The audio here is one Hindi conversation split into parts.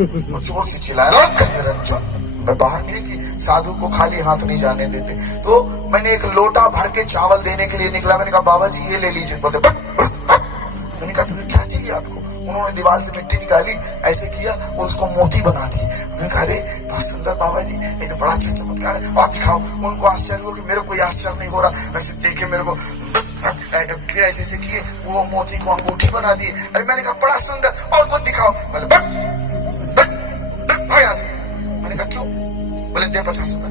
और जोर से चिल्लाया, निरंजन। मैं बाहर निकली कि साधु को खाली हाथ नहीं जाने देते, तो मैंने एक लोटा भर के चावल देने के लिए निकला। मैंने कहा बाबा जी ये ले लीजिए। बोलते मैंने कहा तुम्हें क्या चाहिए आपको? उन्होंने दीवार से मिट्टी निकाली, ऐसे किया और उसको मोती बना दी। मैंने कहा अरे बहुत सुंदर बाबा जी, ये तो बड़ा अच्छा चमत्कार है, और दिखाओ। उनको आश्चर्य हुआ कि मेरे को कोई आश्चर्य नहीं हो रहा। वैसे देखे मेरे को, फिर ऐसे ऐसे किए, वो मोती को अंगूठी बना दी। अरे मैंने कहा बड़ा सुंदर, और कुछ दिखाओ। बोले मैंने कहा क्यों? बोले दे 50 रुपए।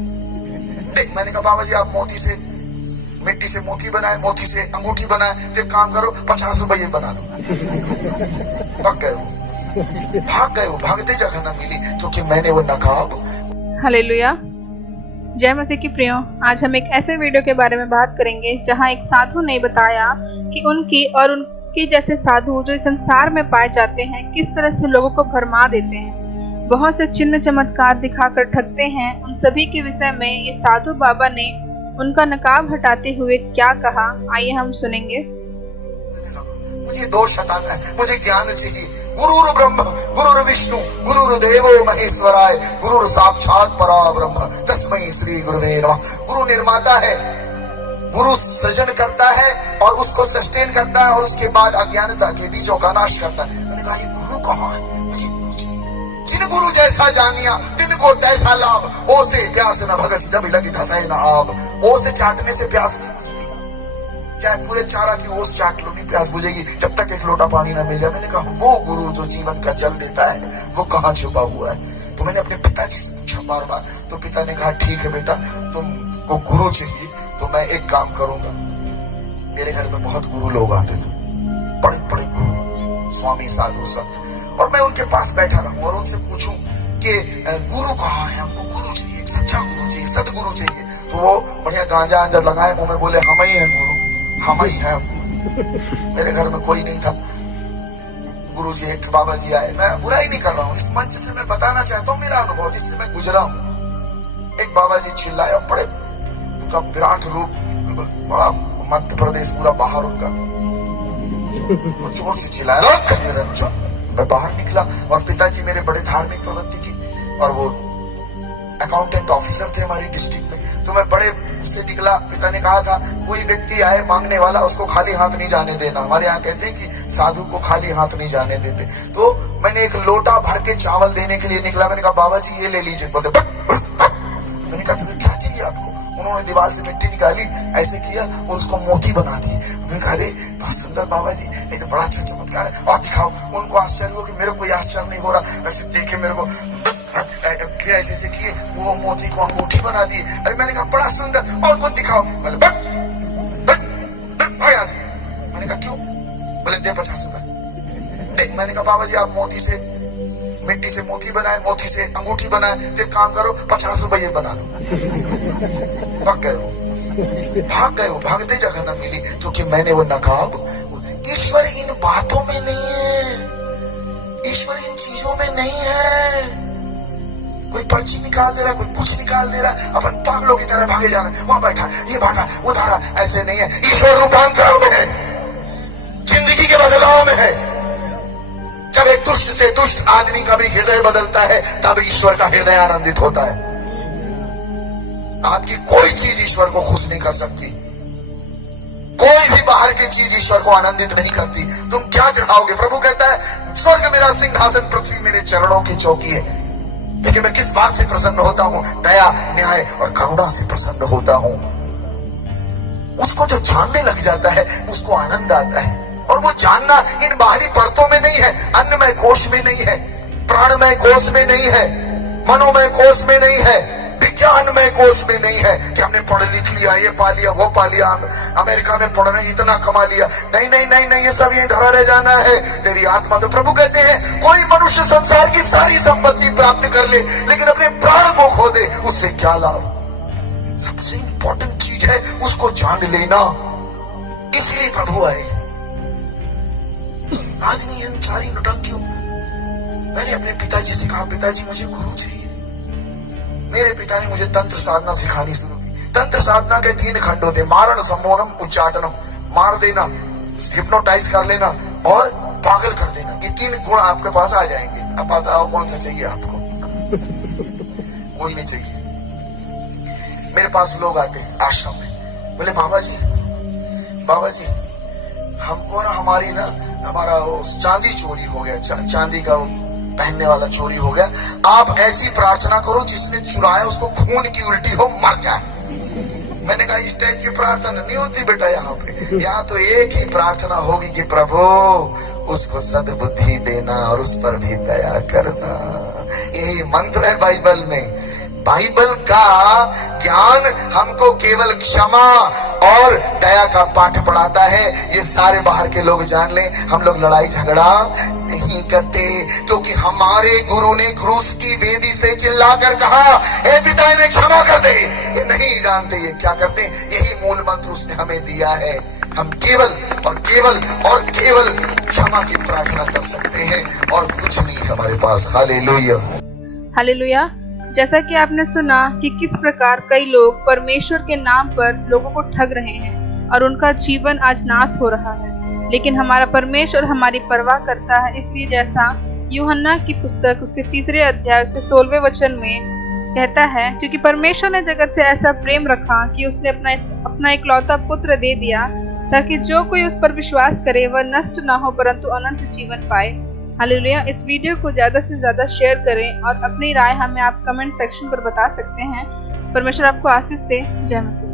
मैंने कहा बाबा जी आप मोती से, मिट्टी से मोती बनाए, मोती से अंगूठी बनाए, तो एक काम करो 50 रुपए बना लो। भाग गए वो, भागते जगह न मिली क्योंकि मैंने वो नकाब। हालेलुया। जय मसीह की प्रियो, आज हम एक ऐसे वीडियो के बारे में बात करेंगे जहां एक साधु ने बताया कि उनकी और उनके जैसे साधु जो इस संसार में पाए जाते हैं किस तरह से लोगों को भरमा देते हैं, बहुत से चिन्ह चमत्कार दिखाकर ठगते हैं। उन सभी के विषय में ये साधु बाबा ने उनका नकाब हटाते हुए क्या कहा, आइए हम सुनेंगे। मुझे दोष हटाना है, मुझे ज्ञान चाहिए। गुरुर ब्रह्म गुरुर विष्णु गुरुर देवो महेश्वराय गुरुर साक्षात पराब्रह्म तस्मै श्री गुरुवे नमः। गुरु निर्माता है, गुरु सृजन करता है और उसको सस्टेन करता है और उसके बाद अज्ञानता के बीजों का नाश करता है। मैंने कहा ये गुरु कहाँ है? मुझे गुरु चाहिए। जिन गुरु जैसा जानिया तिनको तैसा लाभ। ओ से प्यास न भगत जब लगी धसाए न आब। ओ से चाटने से प्यास नहीं बुझती, चाहे पूरे चारा की ओस चाट लो नहीं प्यास बुझेगी जब तक एक लोटा पानी ना मिल जाए। मैंने कहा वो गुरु जो जीवन का जल देता है वो कहाँ छुपा हुआ है? तो मैंने अपने पिताजी से पूछा बार बार, तो पिता ने कहा ठीक है बेटा, तुमको गुरु चाहिए तो मैं एक काम करूंगा। मेरे घर में बहुत गुरु लोग आते थे, बड़े बड़े गुरु, स्वामी साधु संत, और मैं उनके पास बैठा रहूं और उनसे पूछूं कि गुरु कहाँ है, हमको गुरु चाहिए, एक सच्चा गुरु चाहिए, सदगुरु चाहिए। तो वो बढ़िया गांजा आंजा लगाए मुंह में, बोले हम ही है गुरु, हम ही है। मेरे घर में कोई नहीं था। गुरु जी एक बाबा जी आए, मैं बुराई नहीं कर रहा हूँ, इस मंच से मैं बताना चाहता हूँ मेरा अनुभव जिससे मैं गुजरा हूँ। एक बाबा जी चिल्लाए, बड़े उनका विराट रूप, बड़ा मध्य प्रदेश पूरा बाहर उनका, जोर से चिल्लाया निरंजन। मैं बाहर निकला और पिताजी मेरे बड़े धार्मिक प्रवृत्ति की, और वो अकाउंटेंट ऑफिसर थे हमारी डिस्ट्रिक्ट में। तो मैं बड़े से निकला। पिता ने कहा था कोई व्यक्ति आए मांगने वाला उसको खाली हाथ नहीं जाने देना। हमारे यहाँ कहते हैं कि साधु को खाली हाथ नहीं जाने देते। तो मैंने एक लोटा भर के चावल देने के लिए निकला। मैंने कहा बाबा जी ये ले लीजिए। बोलते मैंने कहा तुम्हें क्या चाहिए आपको? उन्होंने दीवार से मिट्टी निकाली, ऐसे किया और उसको मोती बना दी। मैंने कहा अरे बहुत सुंदर बाबा जी, ये तो बड़ा अच्छा चमत्कार है, और दिखाओ। उनको आश्चर्य हुआ कि मेरे को कोई आश्चर्य नहीं हो रहा। वैसे देखे मेरे को, फिर ऐसे ऐसे किए, वो मोती को अंगूठी बना दी। अरे मैंने कहा बड़ा सुंदर, और कुछ दिखाओ। बोले मैंने कहा क्यों? बोले दे 50 रुपए। मैंने कहा बाबा जी आप मोती से, मिट्टी से मोती बनाए, मोती से अंगूठी बनाए, तो एक काम करो 50 रुपए बना लो। भाग गए वो, भागते जगह न मिली क्योंकि मैंने वो नकाब। ईश्वर इन बातों में नहीं है, ईश्वर इन चीजों में नहीं है। कोई पर्ची निकाल दे रहा है, कोई कुछ निकाल दे रहा है, अपन पागलों की तरह भागे जा रहे हैं। वहां बैठा, ये भागा, वो धारा, ऐसे नहीं है। ईश्वर रूपांतरण में है, जिंदगी के बदलाव में है। जब एक दुष्ट से दुष्ट आदमी का भी हृदय बदलता है तब ईश्वर का हृदय आनंदित होता है। आपकी कोई चीज ईश्वर को खुश नहीं कर सकती, कोई भी बाहर की चीज ईश्वर को आनंदित नहीं करती। तुम क्या चढ़ाओगे? प्रभु कहता है स्वर्ग मेरा सिंहासन, पृथ्वी मेरे चरणों की चौकी है। लेकिन मैं किस बात से प्रसन्न होता हूं? दया, न्याय और करुणा से प्रसन्न होता हूं। उसको जो जानने लग जाता है उसको आनंद आता है। और वो जानना इन बाहरी परतों में नहीं है, अन्नमय कोश में नहीं है, प्राणमय कोश में नहीं है, मनोमय कोश में नहीं है, विज्ञानमय कोश में नहीं है कि हमने पढ़ लिख लिया, ये पा लिया, वो पा लिया, अमेरिका में पढ़ रहे इतना कमा लिया। नहीं नहीं नहीं नहीं, ये सब यही धरा रह जाना है। तेरी आत्मा, तो प्रभु कहते हैं कोई मनुष्य संसार की सारी संपत्ति प्राप्त कर ले लेकिन अपने प्राण को खो दे, उससे क्या लाभ? सबसे इंपॉर्टेंट चीज है उसको जान लेना। इसलिए प्रभु आए। आदमी है सारी नौटंकी। मैंने अपने पिताजी से कहा पिताजी मुझे गुरु चाहिए। मेरे पिता ने मुझे तंत्र साधना सिखानी शुरू की। तंत्र साधना के 3 खंड होते, मारण, सम्मोहनम, उच्चाटनम। मार देना, हिप्नोटाइज कर लेना और पागल कर देना। ये 3 गुण आपके पास आ जाएंगे। अब बताओ कौन सा चाहिए आपको? वही नहीं चाहिए। मेरे पास लोग आते आश्रम में, बोले बाबा जी हमको ना हमारा वो चांदी चोरी हो गया, चांदी का पहनने वाला चोरी हो गया, आप ऐसी प्रार्थना करो जिसने चुराया उसको खून की उल्टी हो मर जाए। मैंने कहा इस टाइप की प्रार्थना नहीं होती बेटा यहाँ पे। यहाँ तो एक ही प्रार्थना होगी कि प्रभु उसको सद्बुद्धि देना और उस पर भी दया करना। यही मंत्र है बाइबल में। बाइबल का ज्ञान हमको केवल क्षमा और दया का पाठ पढ़ाता है। ये सारे बाहर के लोग जान लें, हम लोग लड़ाई झगड़ा नहीं करते, क्योंकि हमारे गुरु ने क्रूस की वेदी से चिल्लाकर कहा, हे पिता इन्हें क्षमा कर दे। ये नहीं जानते ये क्या करते। यही मूल मंत्र उसने हमें दिया है। हम केवल और केवल और केवल क्षमा की प्रार्थना कर सकते हैं और कुछ नहीं हमारे पास। Hallelujah, hallelujah. जैसा कि आपने सुना कि किस प्रकार कई लोग परमेश्वर के नाम पर लोगों को ठग रहे हैं और उनका जीवन आज नाश हो रहा है, लेकिन हमारा परमेश्वर हमारी परवाह करता है। इसलिए जैसा यूहन्ना की पुस्तक उसके 3 अध्याय उसके 16वें वचन में कहता है, क्योंकि परमेश्वर ने जगत से ऐसा प्रेम रखा कि उसने अपना इकलौता पुत्र दे दिया, ताकि जो कोई उस पर विश्वास करे वह नष्ट ना हो परंतु अनंत जीवन पाए। हालेलुया। इस वीडियो को ज़्यादा से ज़्यादा शेयर करें और अपनी राय हमें आप कमेंट सेक्शन पर बता सकते हैं। परमेश्वर आपको आशीष दे। जय मसीह।